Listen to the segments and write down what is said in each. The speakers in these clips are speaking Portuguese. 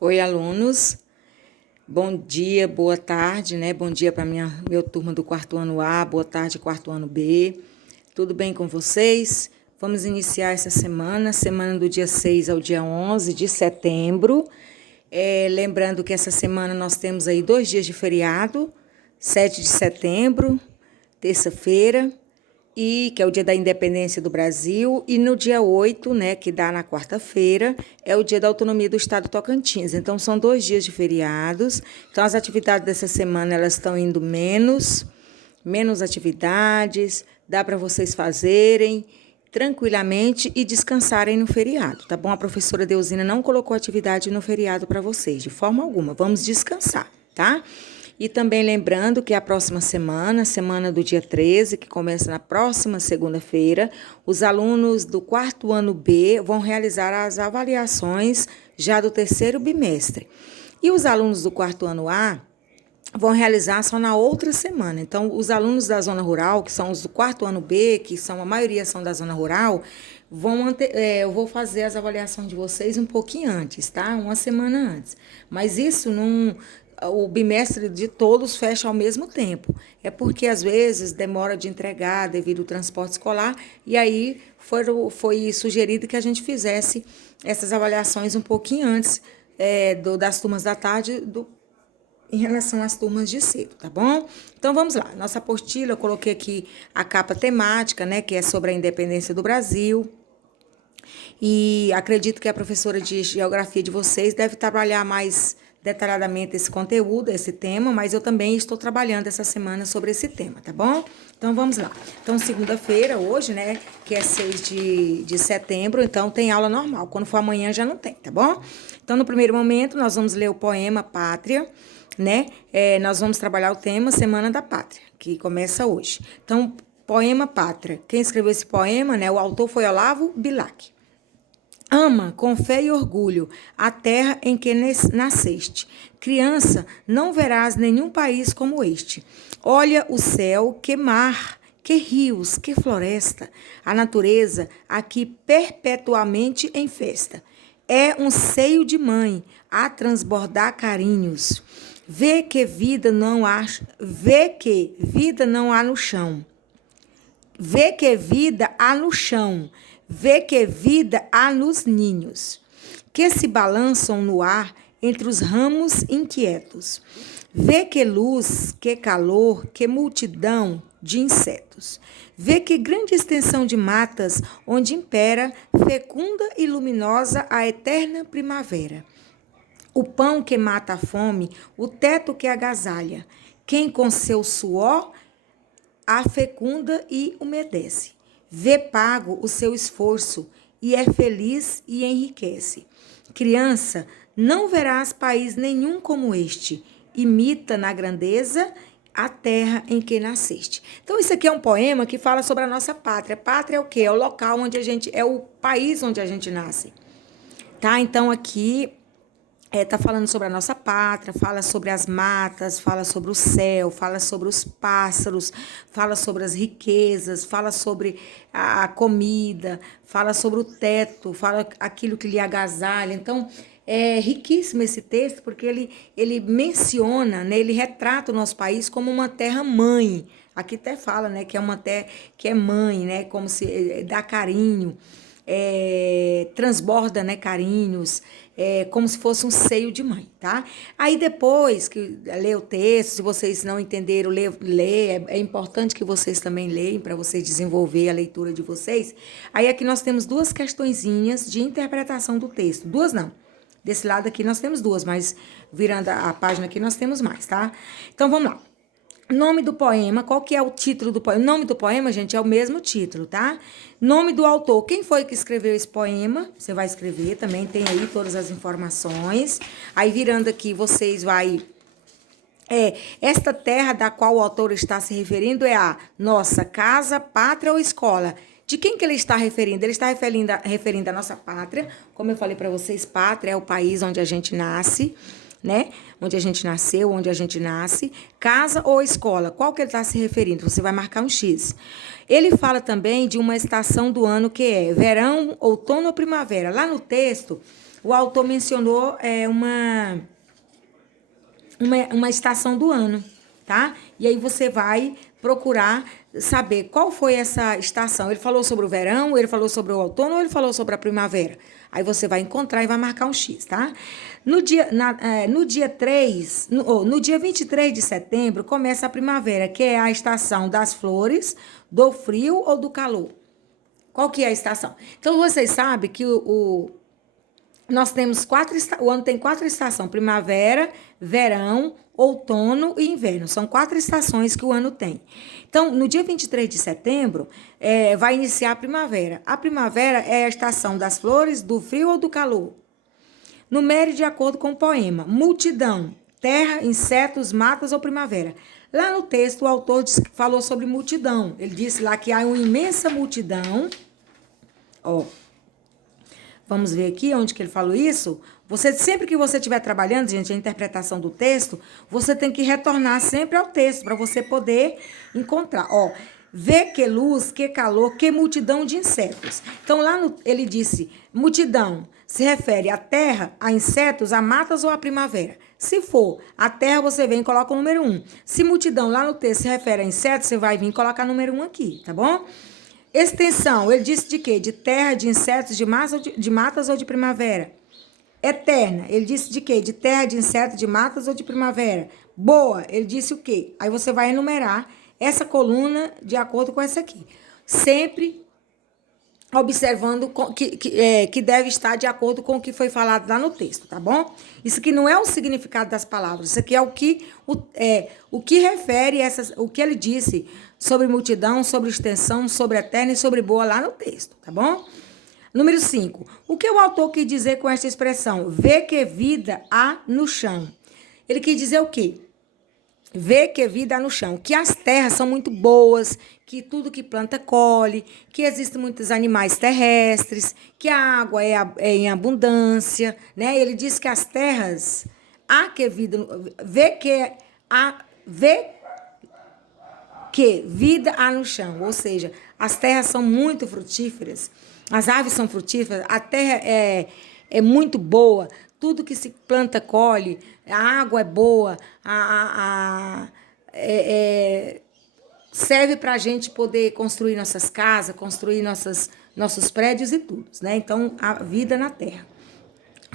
Oi, alunos. Bom dia, boa tarde, né? Bom dia para meu turma do quarto ano A, boa tarde, quarto ano B. Tudo bem com vocês? Vamos iniciar essa semana do dia 6 ao dia 11 de setembro. Lembrando que essa semana nós temos aí 2 dias de feriado, 7 de setembro, terça-feira, e que é o dia da independência do Brasil, e no dia 8, né, que dá na quarta-feira, é o dia da autonomia do estado do Tocantins. Então, são 2 dias de feriados. Então, as atividades dessa semana, elas estão indo menos atividades, dá para vocês fazerem tranquilamente e descansarem no feriado, tá bom? A professora Deusina não colocou atividade no feriado para vocês, de forma alguma. Vamos descansar, tá? E também lembrando que a próxima semana do dia 13, que começa na próxima segunda-feira, os alunos do quarto ano B vão realizar as avaliações já do terceiro bimestre. E os alunos do quarto ano A vão realizar só na outra semana. Então, os alunos da zona rural, que são os do quarto ano B, que são a maioria são da zona rural, eu vou fazer as avaliações de vocês um pouquinho antes, tá? Uma semana antes. Mas isso não, o bimestre de todos fecha ao mesmo tempo. É porque às vezes demora de entregar devido ao transporte escolar, e aí foi sugerido que a gente fizesse essas avaliações um pouquinho antes das turmas da tarde em relação às turmas de cedo, tá bom? Então vamos lá. Nossa apostila, eu coloquei aqui a capa temática, né, que é sobre a independência do Brasil. E acredito que a professora de geografia de vocês deve trabalhar mais detalhadamente esse conteúdo, esse tema, mas eu também estou trabalhando essa semana sobre esse tema, tá bom? Então vamos lá. Então, segunda-feira, hoje, né, que é 6 de setembro, então tem aula normal. Quando for amanhã já não tem, tá bom? Então, no primeiro momento, nós vamos ler o poema Pátria, né? Nós vamos trabalhar o tema Semana da Pátria, que começa hoje. Então, poema Pátria. Quem escreveu esse poema, né? O autor foi Olavo Bilac. Ama com fé e orgulho a terra em que nasceste. Criança, não verás nenhum país como este. Olha o céu, que mar, que rios, que floresta. A natureza aqui perpetuamente em festa. É um seio de mãe a transbordar carinhos. Vê que vida não há no chão. Vê que vida há no chão, vê que vida há nos ninhos, que se balançam no ar entre os ramos inquietos. Vê que luz, que calor, que multidão de insetos. Vê que grande extensão de matas, onde impera, fecunda e luminosa, a eterna primavera. O pão que mata a fome, o teto que agasalha. Quem com seu suor a fecunda e umedece. Vê pago o seu esforço e é feliz e enriquece. Criança, não verás país nenhum como este. Imita na grandeza a terra em que nasceste. Então, isso aqui é um poema que fala sobre a nossa pátria. Pátria é o quê? É o local onde a gente, é o país onde a gente nasce. Tá? Então, aqui tá falando sobre a nossa pátria, fala sobre as matas, fala sobre o céu, fala sobre os pássaros, fala sobre as riquezas, fala sobre a comida, fala sobre o teto, fala aquilo que lhe agasalha. Então, é riquíssimo esse texto porque ele menciona, né, ele retrata o nosso país como uma terra mãe. Aqui até fala, né, que é uma terra que é mãe, né, como se dá carinho, transborda, né, carinhos, como se fosse um seio de mãe, tá? Aí depois que lê o texto, se vocês não entenderam, lê é importante que vocês também leiam para vocês desenvolver a leitura de vocês. Aí aqui nós temos duas questõezinhas de interpretação do texto. Duas não. Desse lado aqui nós temos duas, mas virando a página aqui nós temos mais, tá? Então vamos lá. Nome do poema, qual que é o título do poema? O nome do poema, gente, é o mesmo título, tá? Nome do autor, quem foi que escreveu esse poema? Você vai escrever, também tem aí todas as informações. Aí, virando aqui, vocês vai... esta terra da qual o autor está se referindo é a nossa casa, pátria ou escola. De quem que ele está referindo? Ele está referindo a nossa pátria. Como eu falei para vocês, pátria é o país onde a gente nasce. né? Onde a gente nasceu, onde a gente nasce, casa ou escola. Qual que ele está se referindo? Você vai marcar um X. Ele fala também de uma estação do ano que é verão, outono ou primavera. Lá no texto, o autor mencionou uma estação do ano, tá? E aí você vai procurar saber qual foi essa estação. Ele falou sobre o verão, ele falou sobre o outono ou ele falou sobre a primavera? Aí você vai encontrar e vai marcar um X, tá? No dia 3, no dia 23 de setembro, começa a primavera, que é a estação das flores, do frio ou do calor. Qual que é a estação? Então, vocês sabem que nós temos o ano tem 4 estações: primavera, verão, outono e inverno. São 4 estações que o ano tem. Então, no dia 23 de setembro, vai iniciar a primavera. A primavera é a estação das flores, do frio ou do calor. Numere de acordo com o poema. Multidão, terra, insetos, matas ou primavera. Lá no texto, o autor falou sobre multidão. Ele disse lá que há uma imensa multidão. Ó. Vamos ver aqui onde que ele falou isso. Sempre que você estiver trabalhando, gente, a interpretação do texto, você tem que retornar sempre ao texto para você poder encontrar. Ó, vê que luz, que calor, que multidão de insetos. Então, ele disse, multidão se refere à terra, a insetos, a matas ou à primavera. Se for a terra, você vem e coloca o número 1. Se multidão lá no texto se refere a insetos, você vai vir e colocar o número 1 aqui, tá bom? Extensão, ele disse de quê? De terra, de insetos, de matas ou de primavera? Eterna, ele disse de quê? De terra, de insetos, de matas ou de primavera? Boa, ele disse o quê? Aí você vai enumerar essa coluna de acordo com essa aqui. Sempre observando que deve estar de acordo com o que foi falado lá no texto, tá bom? Isso aqui não é o significado das palavras, isso aqui é o que refere o que ele disse sobre multidão, sobre extensão, sobre eterna e sobre boa lá no texto, tá bom? Número 5. O que o autor quis dizer com esta expressão? Vê que vida há no chão. Ele quis dizer o quê? Vê que vida há no chão, que as terras são muito boas, que tudo que planta colhe, que existem muitos animais terrestres, que a água é em abundância, né? Ele diz que as terras há que vida, vê que vida há no chão, ou seja, as terras são muito frutíferas, as aves são frutíferas, a terra é muito boa, tudo que se planta colhe, a água é boa, serve para a gente poder construir nossas casas, construir nossos prédios e tudo, né? Então, a vida na terra.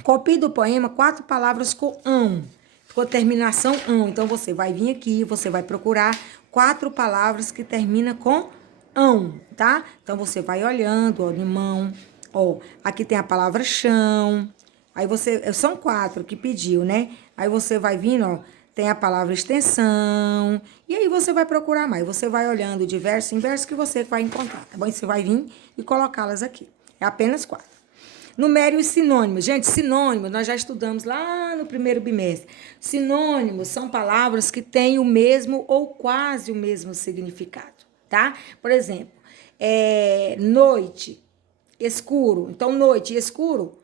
Copie do poema 4 palavras com ão, com terminação ão. Então, você vai vir aqui, você vai procurar 4 palavras que terminam com ão, tá? Então, você vai olhando, ó, de mão, ó, aqui tem a palavra chão. Aí são 4 que pediu, né? Aí você vai vindo, ó, tem a palavra extensão. E aí você vai procurar mais. Você vai olhando de verso em verso que você vai encontrar, tá bom? E você vai vir e colocá-las aqui. É apenas 4. Numere os sinônimos. Gente, sinônimos nós já estudamos lá no primeiro bimestre. Sinônimos são palavras que têm o mesmo ou quase o mesmo significado, tá? Por exemplo, noite, escuro. Então, noite e escuro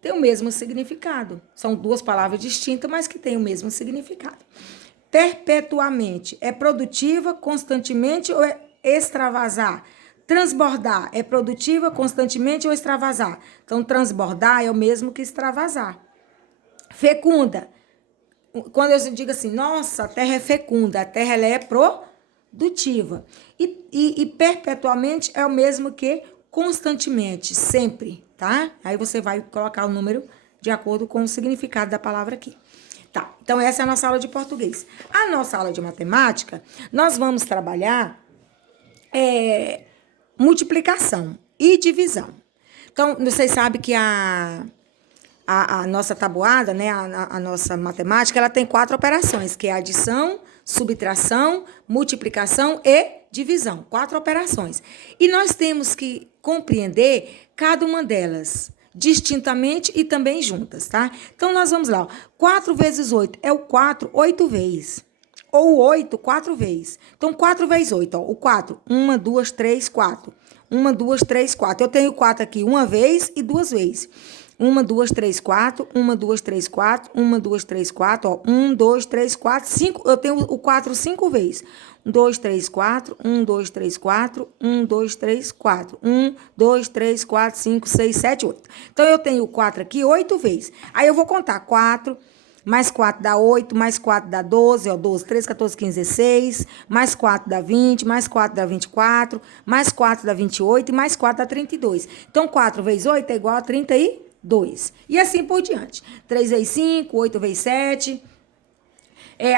tem o mesmo significado. São 2 palavras distintas, mas que têm o mesmo significado. Perpetuamente é produtiva, constantemente ou é extravasar? Transbordar é produtiva, constantemente ou extravasar? Então, transbordar é o mesmo que extravasar. Fecunda. Quando eu digo assim, nossa, a terra é fecunda, a terra ela é produtiva. E perpetuamente é o mesmo que constantemente, sempre, tá? Aí você vai colocar o número de acordo com o significado da palavra aqui. Tá, então essa é a nossa aula de português. A nossa aula de matemática, nós vamos trabalhar multiplicação e divisão. Então, vocês sabem que a nossa tabuada, né, a nossa matemática, ela tem 4 operações, que é adição, subtração, multiplicação e divisão. 4 operações. E nós temos que compreender cada uma delas distintamente e também juntas, tá? Então, nós vamos lá. Ó. 4 vezes 8 é o 4, 8 vezes. Ou 8, 4 vezes. Então, 4 vezes 8, ó. O 4, 1, 2, 3, 4. 1, 2, 3, 4. Eu tenho 4 aqui uma vez e 2 vezes. 1, 2, 3, 4. 1, 2, 3, 4. 1, 2, 3, 4. Ó, 1, 2, 3, 4, 5. Eu tenho o 4 5 vezes. 1, 2, 3, 4. 1, 2, 3, 4. 1, 2, 3, 4. 1, 2, 3, 4, 5, 6, 7, 8. Então, eu tenho o 4 aqui 8 vezes. Aí, eu vou contar 4... Mais 4 dá 8, mais 4 dá 12, ó, 12, 13, 14, 15, 16, mais 4 dá 20, mais 4 dá 24, mais 4 dá 28 e mais 4 dá 32. Então, 4 vezes 8 é igual a 32. E assim por diante. 3 vezes 5, 8 vezes 7.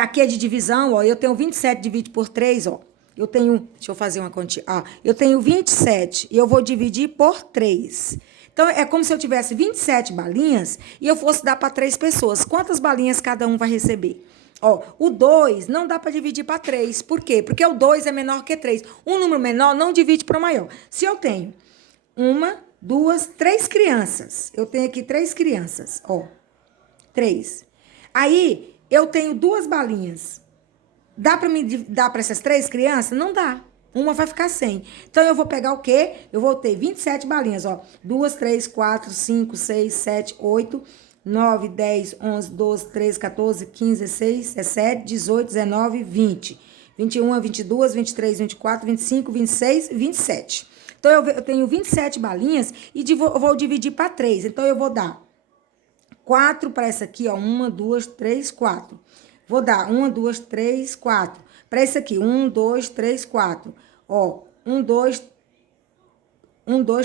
Aqui é de divisão, ó, eu tenho 27 dividido por 3, ó. Eu tenho, deixa eu fazer uma continha, eu tenho 27 e eu vou dividir por 3. Então, é como se eu tivesse 27 balinhas e eu fosse dar para 3 pessoas. Quantas balinhas cada um vai receber? Ó, o 2 não dá para dividir para 3. Por quê? Porque o 2 é menor que 3. Um número menor não divide para o maior. Se eu tenho 1, 2, 3 crianças. Eu tenho aqui 3 crianças, ó. 3. Aí, eu tenho 2 balinhas. Dá para me dar para essas 3 crianças? Não dá. Uma vai ficar sem. Então, eu vou pegar o quê? Eu vou ter 27 balinhas, ó. 2, 3, 4, 5, 6, 7, 8, 9, 10, 11, 12, 13, 14, 15, 16, 17, 18, 19, 20. 21, 22, 23, 24, 25, 26, 27. Então, eu tenho 27 balinhas e vou dividir para 3. Então, eu vou dar 4 para essa aqui, ó. 1, 2, 3, 4. Vou dar 1, 2, 3, 4. Para esse aqui, 1, 2, 3, 4. Ó, 1, 2,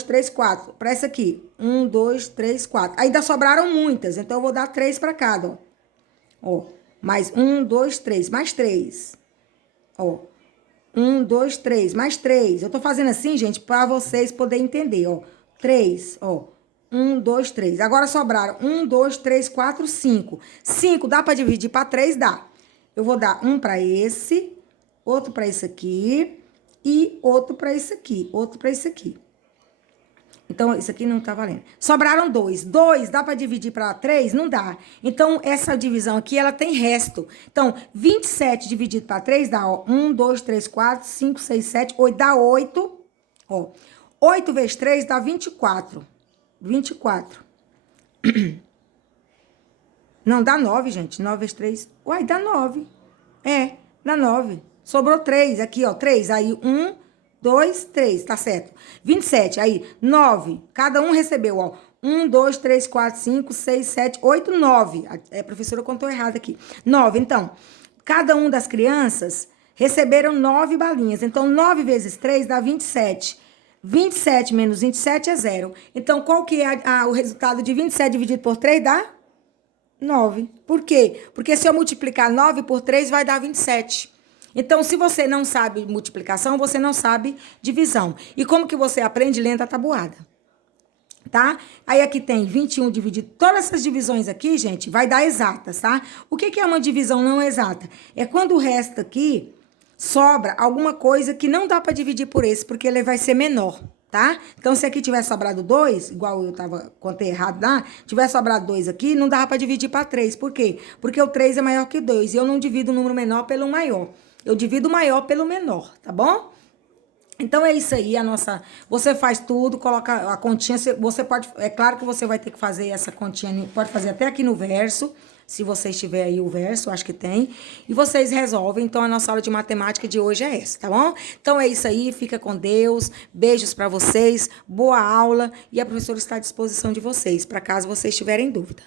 3, 4. Para essa aqui, 1, 2, 3, 4. Ainda sobraram muitas, então eu vou dar 3 para cada, ó. Mais 1, 2, 3, mais 3. Ó, 1, 2, 3, mais 3. Eu tô fazendo assim, gente, para vocês poderem entender, ó. 3, ó. 1, 2, 3. Agora sobraram 1, 2, 3, 4, 5. 5 dá para dividir para 3? Dá. Eu vou dar um para esse, outro para esse aqui e outro para esse aqui, outro para esse aqui. Então, isso aqui não tá valendo. Sobraram 2. 2 dá para dividir para 3? Não dá. Então, essa divisão aqui, ela tem resto. Então, 27 dividido para 3 dá, ó, 1, 2, 3, 4, 5, 6, 7, 8, dá 8. Ó, 8 vezes 3 dá 24. 24. Não, dá 9, gente. 9 vezes 3. Uai, dá 9. Dá 9. Sobrou 3 aqui, ó. 3. Aí, 1, 2, 3. Tá certo. 27. Aí, 9. Cada um recebeu, ó. 1, 2, 3, 4, 5, 6, 7, 8, 9. A professora contou errado aqui. 9. Então, cada um das crianças receberam 9 balinhas. Então, 9 vezes 3 dá 27. 27 menos 27 é 0. Então, qual que é o resultado de 27 dividido por 3? Dá 9. Por quê? Porque se eu multiplicar 9 por 3, vai dar 27. Então, se você não sabe multiplicação, você não sabe divisão. E como que você aprende lendo a tabuada? Tá? Aí aqui tem 21 dividido. Todas essas divisões aqui, gente, vai dar exatas, tá? O que é uma divisão não exata? É quando o resto aqui sobra alguma coisa que não dá para dividir por esse, porque ele vai ser menor, tá? Então, se aqui tiver sobrado 2, igual eu contei errado lá, tiver sobrado 2 aqui, não dá para dividir para 3. Por quê? Porque o 3 é maior que 2 e eu não divido o número menor pelo maior. Eu divido o maior pelo menor, tá bom? Então, é isso aí, você faz tudo, coloca a continha, você pode, é claro que você vai ter que fazer essa continha, pode fazer até aqui no verso, se vocês tiver aí o verso, acho que tem, e vocês resolvem. Então, a nossa aula de matemática de hoje é essa, tá bom? Então, é isso aí, fica com Deus, beijos para vocês, boa aula, e a professora está à disposição de vocês, para caso vocês tiverem dúvida.